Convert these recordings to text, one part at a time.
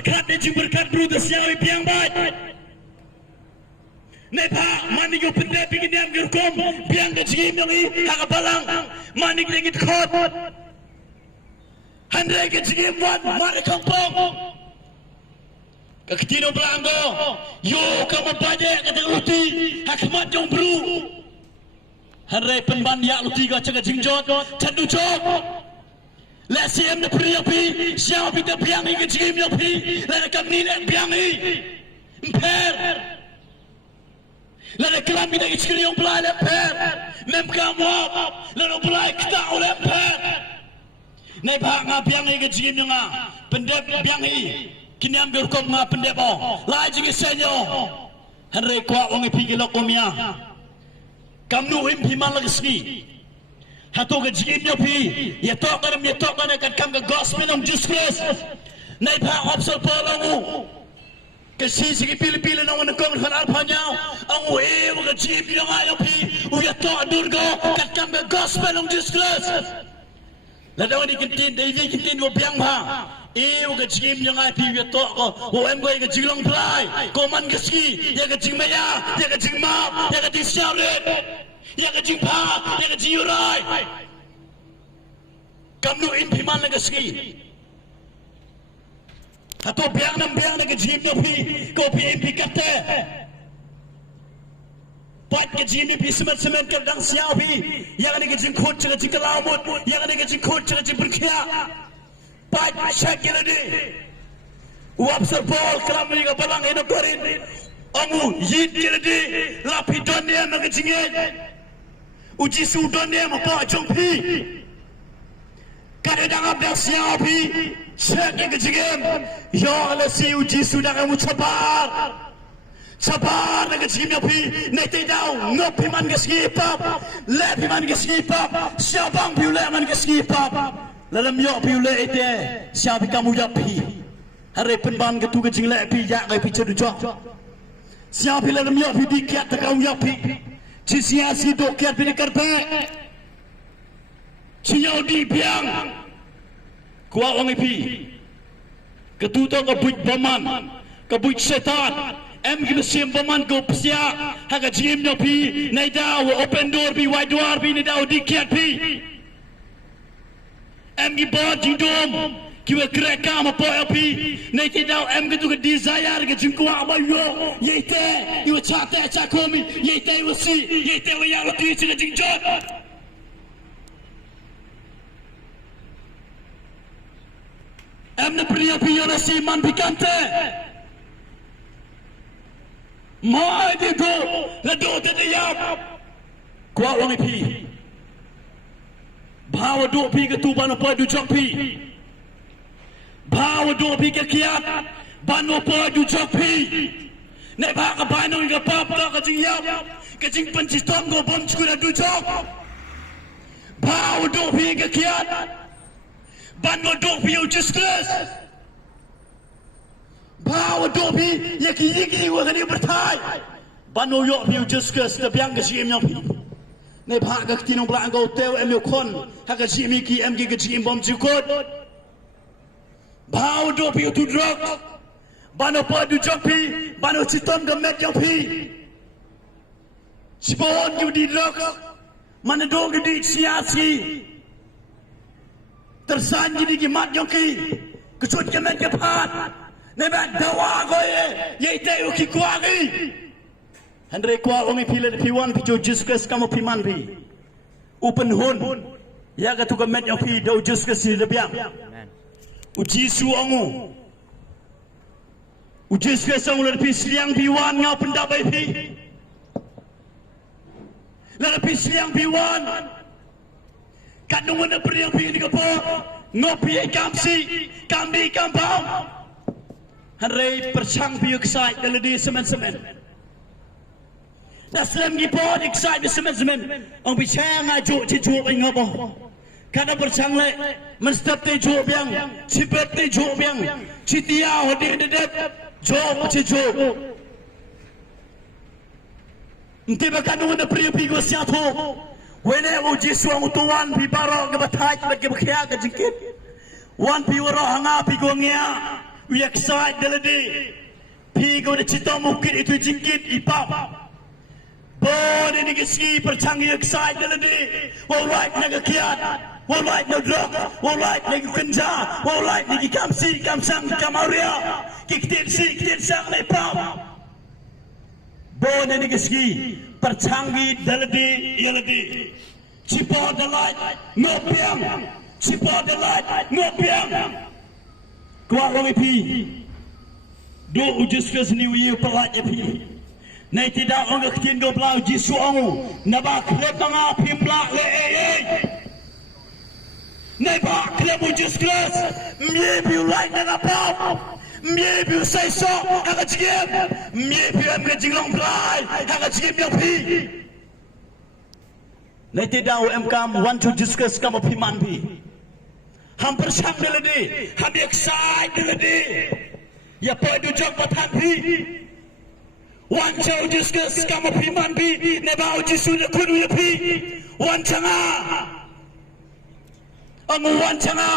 berkat ni berkat briew siawi piang bat nepa manik yo pendek pingin yang gerkom piang ke jim yang i hak balang manik lagi khot handai ke jim wan mari kampung Ketino belanggo, yo kamu banyak kata luti, hakmat jong briew. Hari penban yak luti kau cakap jingjot, candu jok. Lasi em na priyapi, siapa kita piang ini jim yapi, lada kami ni piang ini, per. Lada kelam kita iskri yang pelai per, mem kamu, lada pelai kita oleh per. Nai pak ngah piang ini jim yang ngah, pendep piang ini. Kini ambil kau ngah pendepo, lagi senyo. Hari kuat orang pergi lokomia. Kamu impi malah kesini. Hatu ke jimnya pi, ya tok kan akan kamu ke gospel om disgrace. Naik pak opsal polangu. Kesini segi pilih-pilih orang nak kau dengan alpanya. Angu ke jimnya ngayo pi, ya tok durgo kan kamu ke gospel om disgrace. Lalu ni kentin, David kentin gua biang bah. Ke jim yang ai pi ya tok ko, em goi ke jilong plai, ko man ke ski, ya ke jing maya, ya ke jing map, ya ke jing siaret, ya ke jing pa, ya ke jing urai. Kamu impi man ke ski. Atau biang na ke jim no pi, ko pi impi kate. Pat ke jim pi semen ke dang siau pi, yang ni ke jing khut, ke jing kelamut, yang ni ke jing khut, ke jing berkhia. Pat cek kira ni, uap serbol kelam ni kebalang hidup korin, amu yid kira ni, lapi don dia nak kecingin, uji sudon dia apa jompi, kadang abang siapa pi, cek yang kecingin, ya Allah si uji sudah kamu cabar nak kecingin pi, nanti tahu ngopi man keskipap, lepi man keskipap, siapa pi lep man keskipap. Dalam yok pi ulek ite, siapa kamu yak pi? Hari penban ketu kecing lek pi yak pi cedu jok. Siapa dalam yok pi dikiat kamu yak pi? Cisia si dokiat pi dikarpe. Ciau di biang. Kuat orang pi. Ketu tu kebuj baman, kebuj setan. Em kita sim baman ko psia, haga jim yok pi, naidau open door pi, wide door pi, naidau dikiat pi. Em gi bod jingdom kiwa kreka ma po api nei te dau em gitu ke desire ke jingkwa ba yo yete iwa chate chakomi yete iwa si yete wa ya lati ke jingjot em na priya pi yo si man pikante mai de go la do te ya kwa wang pi Bawa dua pi ke tu bano po du jok pi. Bawa dua pi ke kiat bano po du jok pi. Nek ba ka bano ke pap ta ke jing yap ke jing pencistong go bom cikuna du jok. Bawa dua pi ke kiat bano dua pi u disgrace. Bawa dua pi ya ki yiki wa kani bertai. Bano yo pi u disgrace ke biang ke sim nyop pi. Nei pak ke tinong belakang kau teu em yukon hak jimi ki em ki jim bom jukot bau do pi tu drug bano pa du jopi bano citon ke met jopi sipon you di drug mana do ke di siasi tersanji di mat joki kecut ke met ke pat nei ba dawa ko ye te u ki kwagi Andre kuat orang pilih piwan picu juskas kamu piman pi. Open hun. Ya katu kemet yang pi dau juskas si lebiang. Uji suangu. Uji juskas ang lebih seliang piwan ngau pendapai pi. Lebih seliang piwan. Kadang mana periang pi ni kepo. Ngopi kamsi, kambi kampau. Andre percang pi kesai dalam di semen-semen. Naslam gi po excited semen ang bichang ajo chijo ing abo kada perchang le menstap te jo biang chipet te jo biang chitia hodi de jo chijo nte ba kanu na priyo pi go sia tho wene o jisu ang tuwan pi baro ga bathai ba ge bkhya ga jikit wan pi waro hanga pi go ngya we excited delade pigo de cito mukit itu jingkit ipap bon ini keski percanggih excited delade alright naga kiat alright no drug alright naga kenja alright nagi kamsi kamsang kamaria kikitin sang lepap bon ini keski percanggih delade yelade cipo delai ngopiang cipo delai ngopiang kuat orang pi do ujuskas new year pelat pi nai tidak orang ketin do blau jisu angu naba klep tanga pimpla le nai ba klep ujuskas maybe you like na pop maybe you say so aga jigem maybe am ga jinglong blai aga jigem yo pi nai tidak am kam want to discuss kam pi man pi ham persam delade ham excited delade ya padu jog patan pi wan chau discuss kam pi man pi ne ba jisu de kudu ya pi wan changa amu wan changa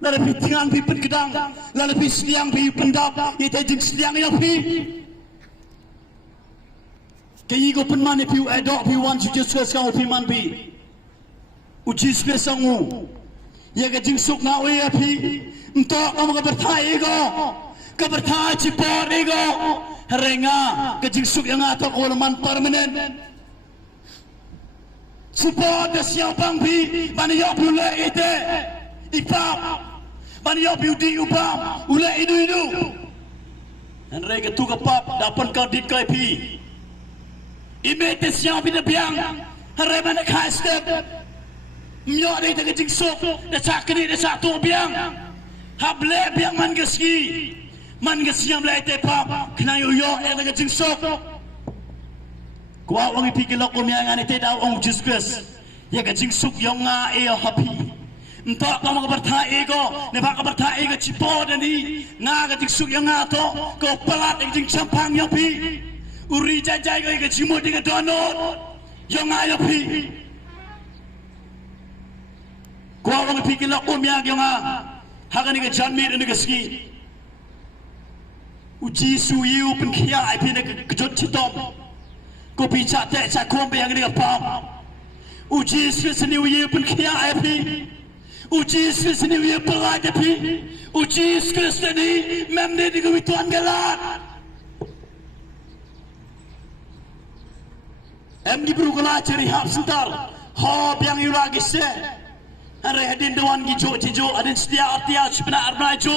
la pi tingan pi pen kedang la pi sliang pi pendap ite jing sliang ya pi kayi go pen man pi adop pi wan to discuss kam pi man pi ujis ke sangu ya ga jing suk na we pi nto am ga berthai cipor ego renga ga jing suk yang atok olman permanent cipor de siang pang pi man yo pu le ite ipap man yo pu di upam ule idu dan rega tu ga pap dapat ka dit kai pi imete siang pi de biang hare man ka step myo de te jing sok de sakni de satu biang hable biang man geski am lai te pap kna yo de jing sok kwa wangi pikilok ko miang ane te daw ong Jesus ya ga jing sok yo nga e happy nto ka mga bertha ego ne ba ka bertha ego cipo dani nga ga jing sok yo nga to ko palat ing jing champang yo pi uri jajai go ga jimo de ga donot yo nga yo pi kwa wang pikilok ko miang yo nga hagan ga janmir ne ga ski uji suyu pen khia ai pi ne ga jot chitom ko pi cha te cha kom be yang ne ga pam uji sni yu pen khia ai pi uji sni yu pala de pi uji sni mem ne di ga wituan galat em di brugala ceri hap setar ho biang yu lagi se are hadin dewan gi jo adin setia artia chipna arna jo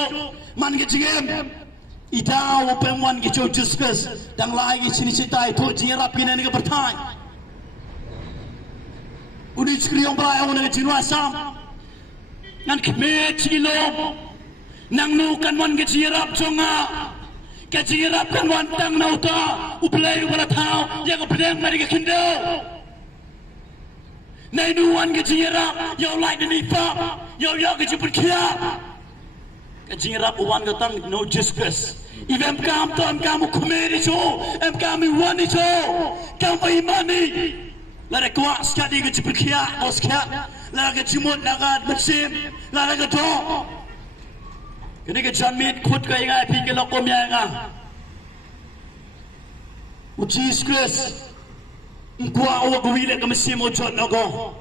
man gi jigem itaw pemwan gi jo discuss dang lai gi sini sitai to jirap gi ne ga bertai uni skriong brai on ne jinwa sam nan kme chilo nang nu kan wan gi jirap jonga ka jirap kan wan tang nau ta uplay wala thau ya ga pedang mari ga kindo nay nuan ke jingrap yo like ni pa yo ke jiput kia ke jingrap uwan ke tang no discuss evem kam to am kam komedi cho am kam wani cho kam pai mani la re kwa skadi ke jiput kia os kia la ke jimut la ga machim la ga to kini ke janmit khut ka inga pi ke lokom ya nga discuss kwa o gawile ka masimo jot nago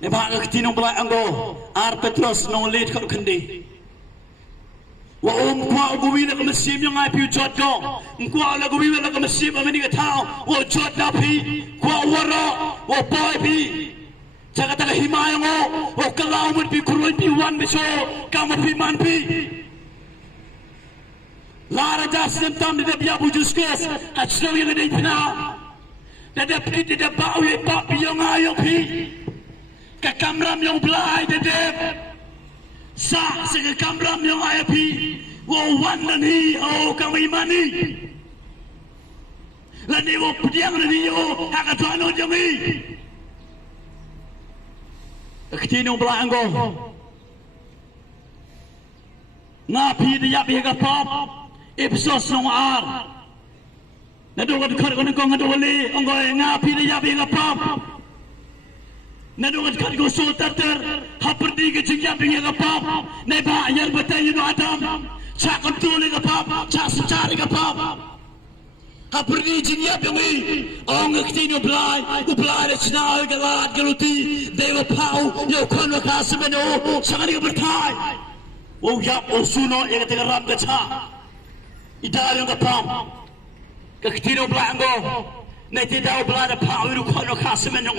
ne ba ka tinong bala ango ar petros no late ka khande wa kwa o gawile ka masim yung ai pi jot go kwa la gawile ka masim amani ka thao o jot na pi kwa wara o pai pi jaga ta himayang o kalaw mo pi kuroi pi wan biso ka mo pi man pi lara jasem tam de bia bu juskas achno yung de pina dada piti dada bau ye papi yang ayo pi ka kamram yang blai dada sa se ka kamram yang ayo pi wo wan ni o kami mani la ni wo pediang ni o haka tuano jami ketino blai anggo nga pi dia pi ka pop episode nong ar na do kan kar kon ngado wali ongoy nga pi ya bi nga pam nanungan kan ko so tartar haperdi ke jingya bingi kapap nei ba yar batay no adam cha kontrole kapap cha secari kapap haperdi jingya bingi ong ktino blai u blai chna galat galuti dewa pau yo kon ka semeno sangari ka bertai o ya o suno e ka ram ka cha idalo kapap ka ktino blai ngo nei ti daw blai pau ru kon ka semeno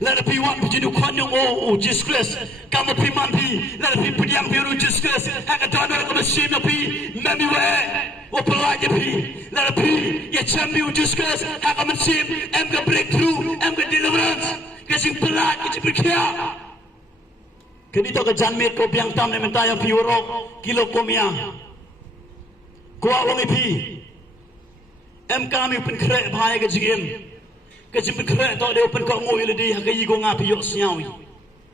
let it be one between the Kwan oh Jesus Christ. Come up in Mampi, let it be pretty young people Jesus Christ. Hang a donor of a shame of P, Mammy way, or polite P, let it be, your champion Jesus Christ. Hang a shame, I'm going to break through, I'm going to deliverance. Getting polite, getting care. Kanito ka John Mate ko biyang tam naman tayo piuro, kilo komia. Kuha wang ipi. Kami pun kere bahaya ke jigim. Kasi berkerak tak ada open kau ngoi ledi hakai ko ngapi yok siawi.